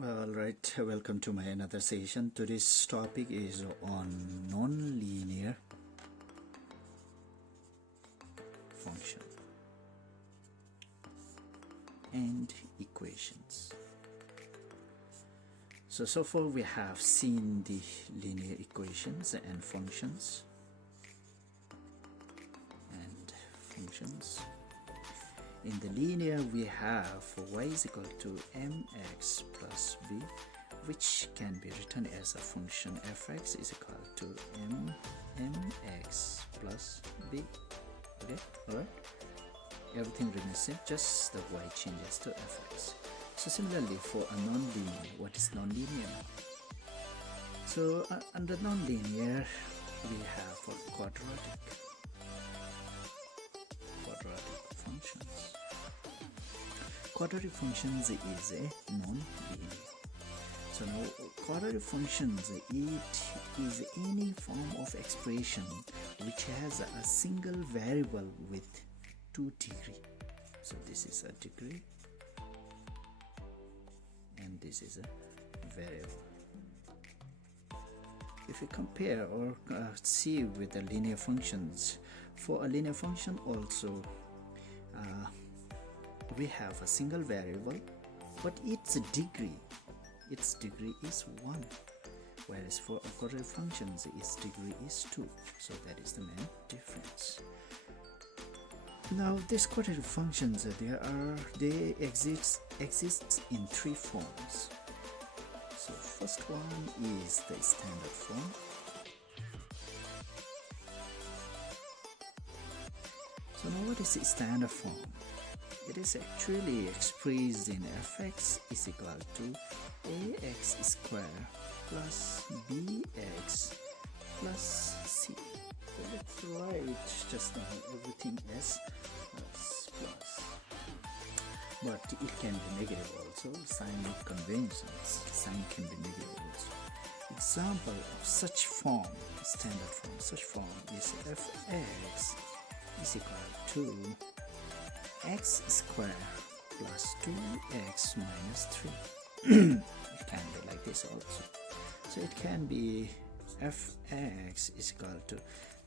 Alright, welcome to my another session. Today's topic is on non-linear function and equations. So far we have seen the linear equations and functions In the linear, we have y is equal to mx plus b, which can be written as a function fx is equal to mx plus b. Okay, alright. Everything remains same, just the y changes to fx. So similarly, for a non-linear, what is non-linear? So under non-linear, we have for quadratic functions. Quadratic functions is a non-linear. So now quadratic functions, it is any form of expression which has a single variable with 2 degree. So this is a degree and this is a variable. If we compare or see with the linear functions, for a linear function also we have a single variable, but its degree is 1, whereas for a quadratic functions its degree is 2. So that is the main difference. Now these quadratic functions, they exist in 3 forms. So first one is the standard form. So now what is the standard form? It is actually expressed in fx is equal to ax square plus bx plus c. So let's write just now everything as plus. But it can be negative also. Sign conventions. Sign can be negative also. Example of such form, standard form, such form is fx is equal to x square plus 2x minus 3. It can be like this also. So it can be fx is equal to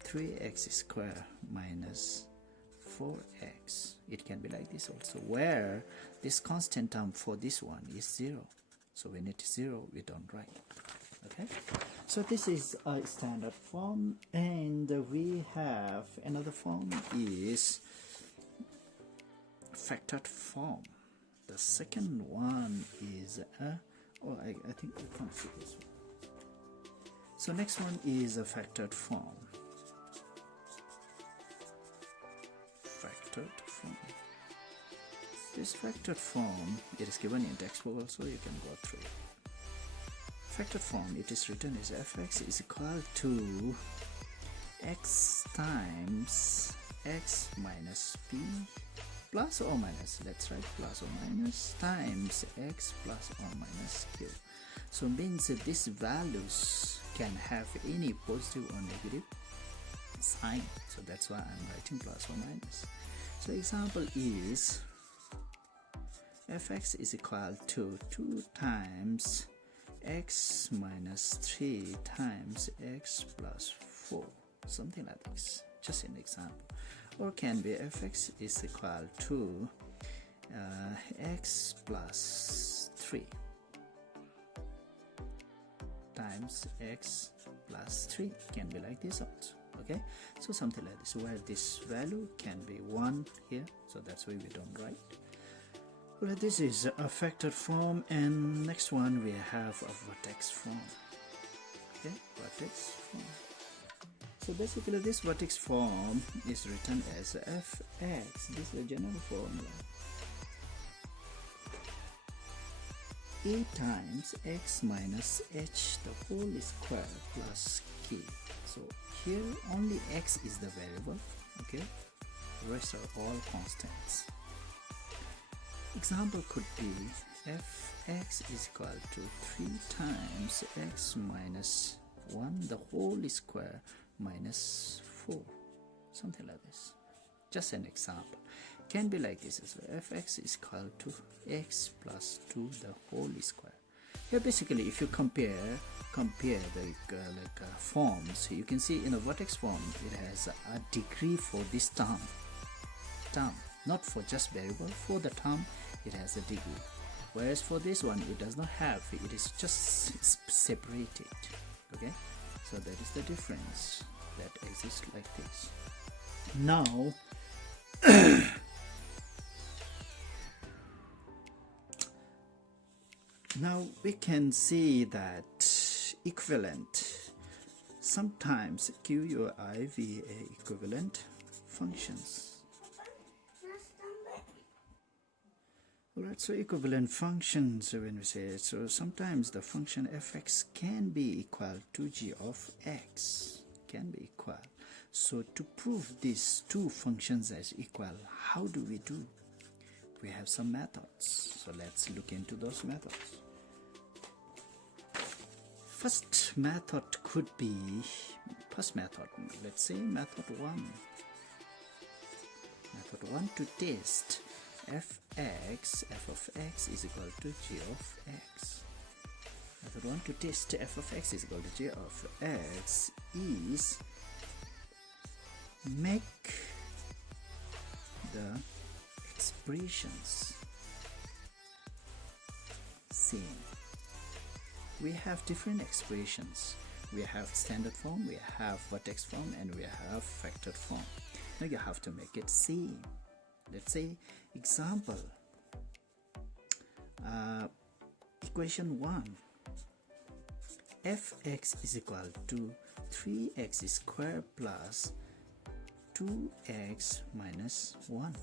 3x square minus 4x. It can be like this also, where this constant term for this one is 0. So when it is 0, we don't write. Okay, so this is a standard form, and we have another form is factored form. The second one is I think we can't see this one. So next one is a factored form. This factored form, it is given in textbook also, you can go through it. Factored form, it is written as fx is equal to x times x minus p plus or minus, let's write plus or minus, times x plus or minus q. So means that these values can have any positive or negative sign. So that's why I'm writing plus or minus. So example is fx is equal to 2 times x minus 3 times x plus 4, something like this, just an example. Or can be fx is equal to x plus 3 times x plus 3, can be like this also. Okay, so something like this, where this value can be 1 here, so that's why we don't write. Well, this is a factored form, and next one we have a vertex form. Okay, vertex form. So basically this vertex form is written as fx, this is a general formula, a times x minus h the whole square plus k. So here only x is the variable, okay, the rest are all constants. Example could be fx is equal to 3 times x minus 1 the whole square minus 4, something like this, just an example. Can be like this as well, fx is equal to x plus 2 the whole square. Here basically if you compare the forms, you can see in a vertex form it has a degree for this term, not for just variable, for the term it has a degree, whereas for this one it does not have, it is just separated. Okay, so that is the difference that exists like this. Now now we can see that equivalent, sometimes QUIVA equivalent functions. Alright, so equivalent functions, when we say it, so sometimes the function fx can be equal to g of x, can be equal. So to prove these two functions as equal, how do we do? We have some methods, so let's look into those methods. First method could be, let's say method 1. Method 1 to test f of x is equal to g of x. Method 1 to test f of x is equal to g of x is make the expressions same. We have different expressions. We have standard form, we have vertex form, and we have factored form. Now you have to make it same. Let's say example, equation 1, fx is equal to 3x squared plus 2x minus 1,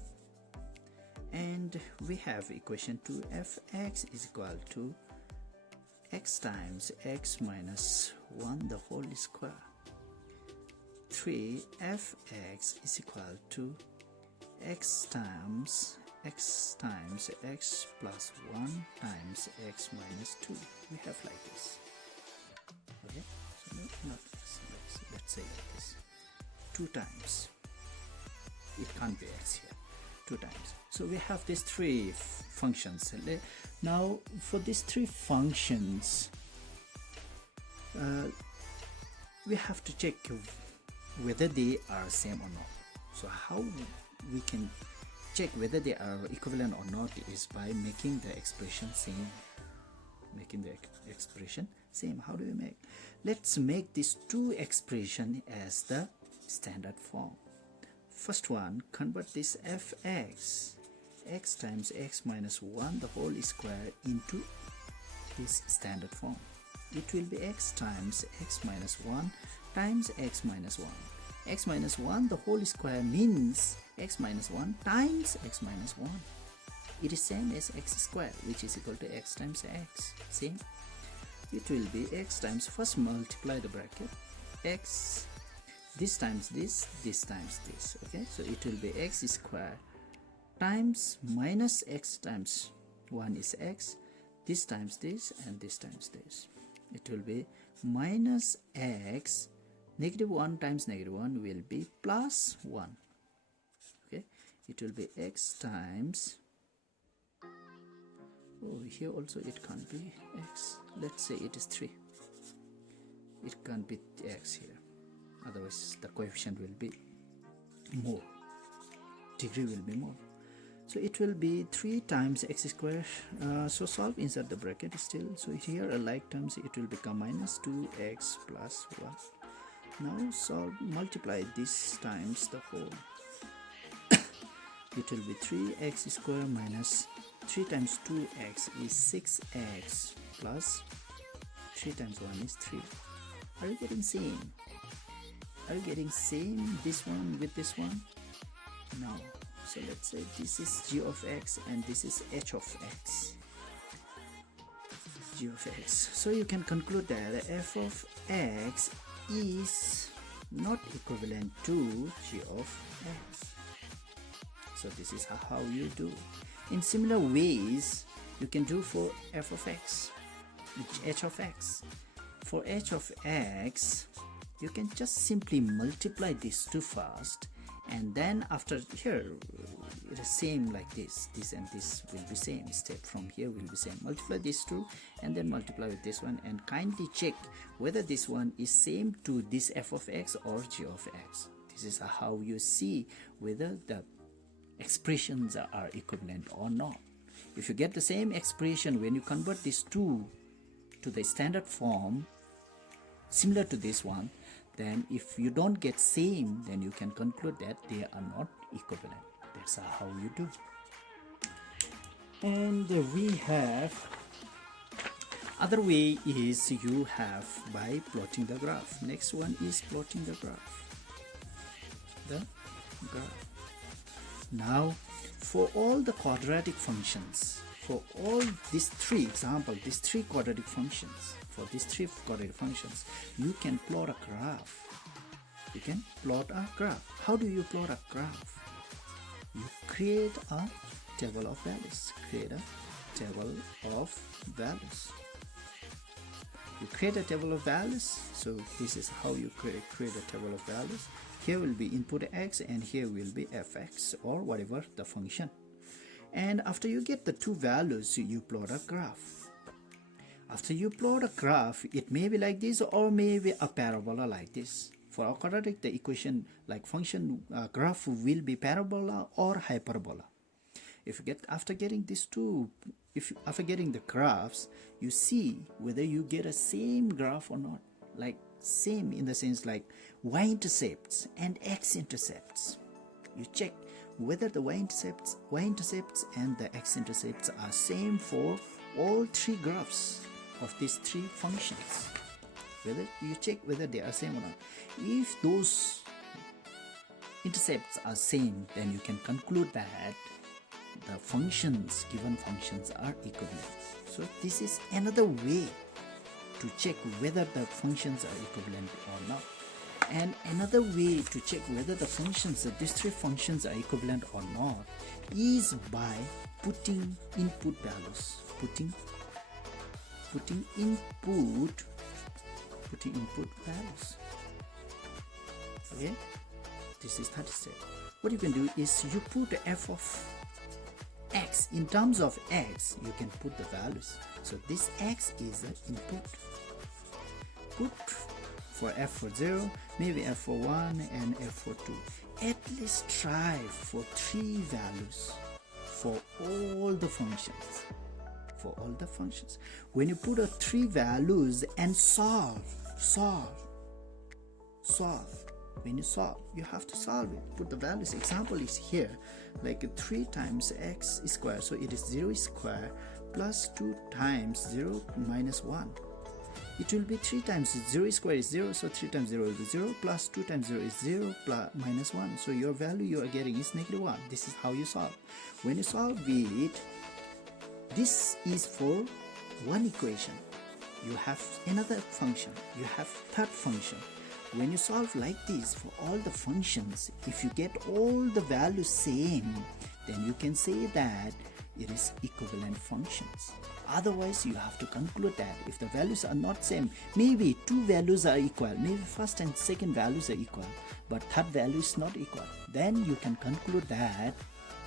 and we have equation 2, fx is equal to x times x minus 1 the whole square. 3 fx is equal to x times x plus 1 times x minus 2. We have like this. Okay, so not this. Let's say like this. 2 times. It can't be x here. 2 times. So we have these 3 functions. Now for these 3 functions, we have to check whether they are same or not. So how we can check whether they are equivalent or not is by making the expression same. Making the expression same. How do we make? Let's make these 2 expression as the standard form. First one, convert this fx, x times x minus 1 the whole square into this standard form. It will be x times x minus 1 times x minus 1. X minus 1 the whole square means x minus 1 times x minus 1. It is same as x squared, which is equal to x times x. Same. It will be x times, first multiply the bracket, x, this times this times this. Okay, so it will be x squared times minus x times 1 is x, this times this, and this times this. It will be minus x, negative 1 times negative 1 will be plus 1. Okay, it will be x times, oh, here also it can't be x. Let's say it is 3. It can't be x here, otherwise the coefficient will be more, degree will be more. So it will be 3 times x squared. So solve inside the bracket still. So here like terms, it will become minus 2x plus 1. Now solve, multiply this times the whole. It will be 3x squared minus 3 times 2x is 6x plus 3 times 1 is 3. Are you getting same? Are you getting same this one with this one? No. So let's say this is g of x and this is h of x. G of x. So you can conclude that f of x is not equivalent to g of x. So this is how you do. In similar ways, you can do for f of x, h of x. For h of x, you can just simply multiply these two first And then after here it is same like this and this will be same. Step from here will be same. Multiply these two and then multiply with this one, and kindly check whether this one is same to this f of x or g of x. This is how you see whether the expressions are equivalent or not. If you get the same expression when you convert these two to the standard form similar to this one, then if you don't get same, then you can conclude that they are not equivalent. That's how you do. And we have other way is you have by plotting the graph. Next one is plotting the graph. Now for all the quadratic functions, for all these three quadratic functions, you can plot a graph. How do you plot a graph? You create a table of values. You create a table of values. So this is how you create a table of values. Here will be input x and here will be fx or whatever the function. And after you get the two values, you plot a graph. After you plot a graph, it may be like this or maybe a parabola like this. For a quadratic, the equation like function graph will be parabola or hyperbola. After getting these two, after getting the graphs, you see whether you get a same graph or not. Like same in the sense like y-intercepts and x-intercepts. You check whether the y-intercepts and the x-intercepts are same for all three graphs of these three functions. Whether you check whether they are same or not. If those intercepts are same, then you can conclude that the given functions are equivalent. So this is another way to check whether the functions are equivalent or not. And another way to check whether these three functions are equivalent or not is by putting input values. Putting input values. Okay, this is 30 step. What you can do is you put f of x. In terms of x, you can put the values. So this x is the input. Put for f for 0, maybe f for 1 and f for 2. At least try for 3 values for all the functions. When you put 3 values and solve. When you solve, you have to solve it. Put the values. Example is here, like 3 times x square. So it is 0 square plus 2 times 0 minus 1. It will be 3 times 0 square is 0. So 3 times 0 will be 0 plus 2 times 0 is 0 plus minus 1. So your value you are getting is -1. This is how you solve. When you solve it, this is for one equation. You have another function. You have third function. When you solve like this for all the functions, if you get all the values same, then you can say that it is equivalent functions. Otherwise, you have to conclude that if the values are not same, maybe 2 values are equal, maybe first and second values are equal, but third value is not equal, then you can conclude that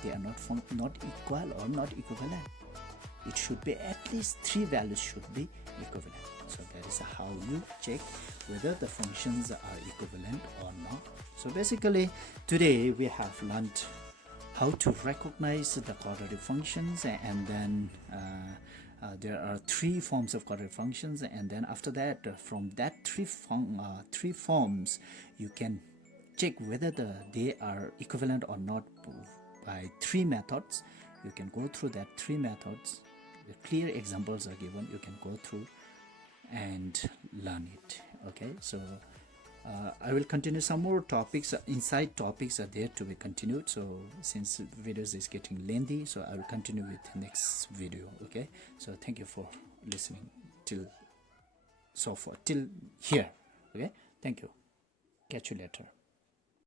they are not equal or not equivalent. It should be at least 3 values should be equivalent. So that is how you check whether the functions are equivalent or not. So basically today we have learned how to recognize the quadratic functions, and then there are 3 forms of quadratic functions, and then after that from that 3 forms you can check whether they are equivalent or not by 3 methods. You can go through that 3 methods. The clear examples are given. You can go through and learn it. Okay, so I will continue some more topics. Inside topics are there to be continued. So since videos is getting lengthy, so I will continue with the next video. Okay, so thank you for listening till here. Okay, thank you. Catch you later.